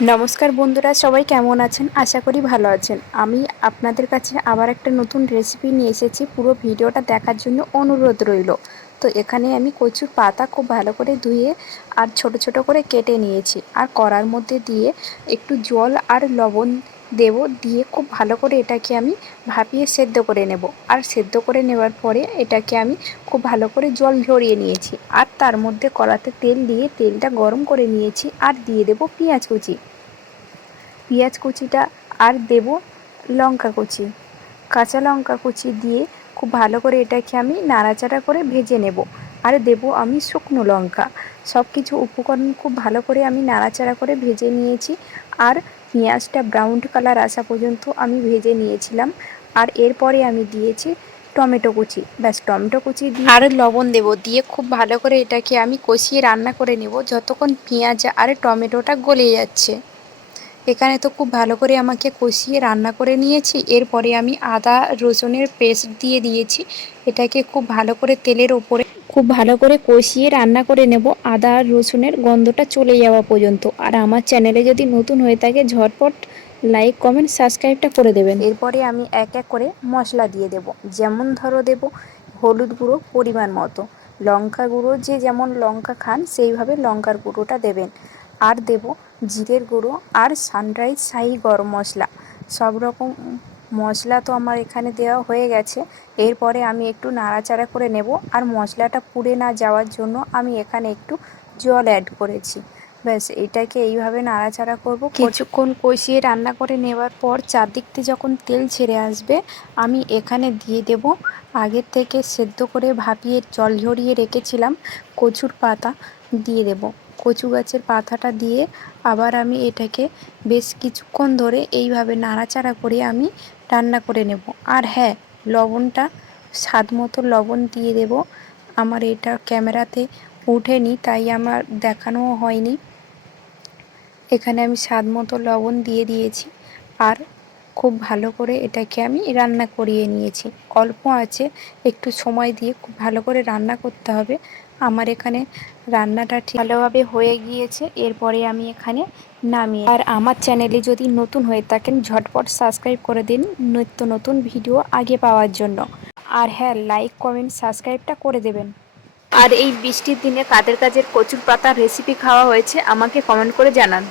নমস্কার বন্ধুরা, সবাই কেমন আছেন? আশা করি ভালো আছেন। আমি আপনাদের কাছে আবার একটা নতুন রেসিপি নিয়ে এসেছি। পুরো ভিডিওটা দেখার জন্য অনুরোধ রইল। তো এখানে আমি কচুর পাতা খুব ভালো করে ধুয়ে আর ছোট ছোট করে কেটে নিয়েছি, আর কড়ার মধ্যে দিয়ে একটু জল আর লবণ দেব, দিয়ে খুব ভালো করে এটাকে আমি ভাপিয়ে সেদ্ধ করে নেব। আর সেদ্ধ করে নেওয়ার পরে এটাকে আমি খুব ভালো করে জল ঝরিয়ে নিয়েছি, আর তার মধ্যে কড়াতে তেল দিয়ে তেলটা গরম করে নিয়েছি, আর দিয়ে দেব পেঁয়াজ কুচি। পেঁয়াজ কুচিটা আর দেব লঙ্কা কুচি, কাঁচা লঙ্কা কুচি দিয়ে খুব ভালো করে এটাকে আমি নাড়াচাড়া করে ভেজে নেব। আর দেব আমি শুকনো লঙ্কা। সব কিছু উপকরণ খুব ভালো করে আমি নাড়াচাড়া করে ভেজে নিয়েছি, আর পেঁয়াজটা ব্রাউন কালার আসা পর্যন্ত আমি ভেজে নিয়েছিলাম। আর এরপরে আমি দিয়েছি টমেটো কুচি। ব্যাস, টমেটো কুচি দিয়ে আর লবণ দেব, দিয়ে খুব ভালো করে এটাকে আমি কষিয়ে রান্না করে নেব যতক্ষণ পেঁয়াজ আর টমেটোটা গলে যাচ্ছে। এখানে তো খুব ভালো করে আমাকে কষিয়ে রান্না করে নিয়েছি। এরপরে আমি আদা রসুনের পেস্ট দিয়ে দিয়েছি। এটাকে খুব ভালো করে তেলের ওপরে খুব ভালো করে কষিয়ে রান্না করে নেব, আদা আর রসুনের গন্ধটা চলে যাওয়া পর্যন্ত। আর আমার চ্যানেলে যদি নতুন হয়ে থাকে ঝটপট লাইক কমেন্ট সাবস্ক্রাইবটা করে দেবেন। এরপরে আমি এক এক করে মশলা দিয়ে দেব। যেমন ধরো দেব হলুদ গুঁড়ো পরিমাণ মতো, লঙ্কা গুঁড়ো যে যেমন লঙ্কা খান সেইভাবে লঙ্কার গুঁড়োটা দেবেন, আর দেব জিরের গুঁড়ো আর সানরাইজ শাহি গরম মশলা। সব রকম মশলা তো আমার এখানে দেওয়া হয়ে গেছে। এরপরে আমি একটু নাড়াচাড়া করে নেব, আর মশলাটা পুড়ে না যাওয়ার জন্য আমি এখানে একটু জল অ্যাড করেছি। ব্যাস, এটাকে এইভাবে নাড়াচাড়া করব। কিছুক্ষণ কষিয়ে রান্না করে নেওয়ার পর চারদিক থেকে যখন তেল ছেড়ে আসবে, আমি এখানে দিয়ে দেব আগের থেকে সেদ্ধ করে ভাপিয়ে জল ঝরিয়ে রেখেছিলাম কচুর পাতা। দিয়ে দেব কচু গাছের পাতাটা দিয়ে আবার আমি এটাকে বেশ কিছুক্ষণ ধরে এইভাবে নাড়াচাড়া করে আমি রান্না করে নেব। আর হ্যাঁ, লবণটা স্বাদ মতো লবণ দিয়ে দেব। আমার এটা ক্যামেরাতে ওঠেনি, তাই আমার দেখানোও হয়নি। এখানে আমি স্বাদ মতো লবণ দিয়ে দিয়েছি, আর খুব ভালো করে এটাকে আমি রান্না করিয়ে নিয়েছি। অল্প আঁচে একটু সময় দিয়ে খুব ভালো করে রান্না করতে হবে। আমার এখানে রান্নাটা ঠিক ভালোভাবে হয়ে গিয়েছে। এরপরে আমি এখানে নামিয়ে, আর আমার চ্যানেলে যদি নতুন হয়ে থাকেন ঝটপট সাবস্ক্রাইব করে দিন নিত্য নতুন ভিডিও আগে পাওয়ার জন্য। আর হ্যাঁ, লাইক কমেন্ট সাবস্ক্রাইবটা করে দেবেন। আর এই বৃষ্টির দিনে কাদের কাজের কচুর পাতার রেসিপি খাওয়া হয়েছে আমাকে কমেন্ট করে জানান।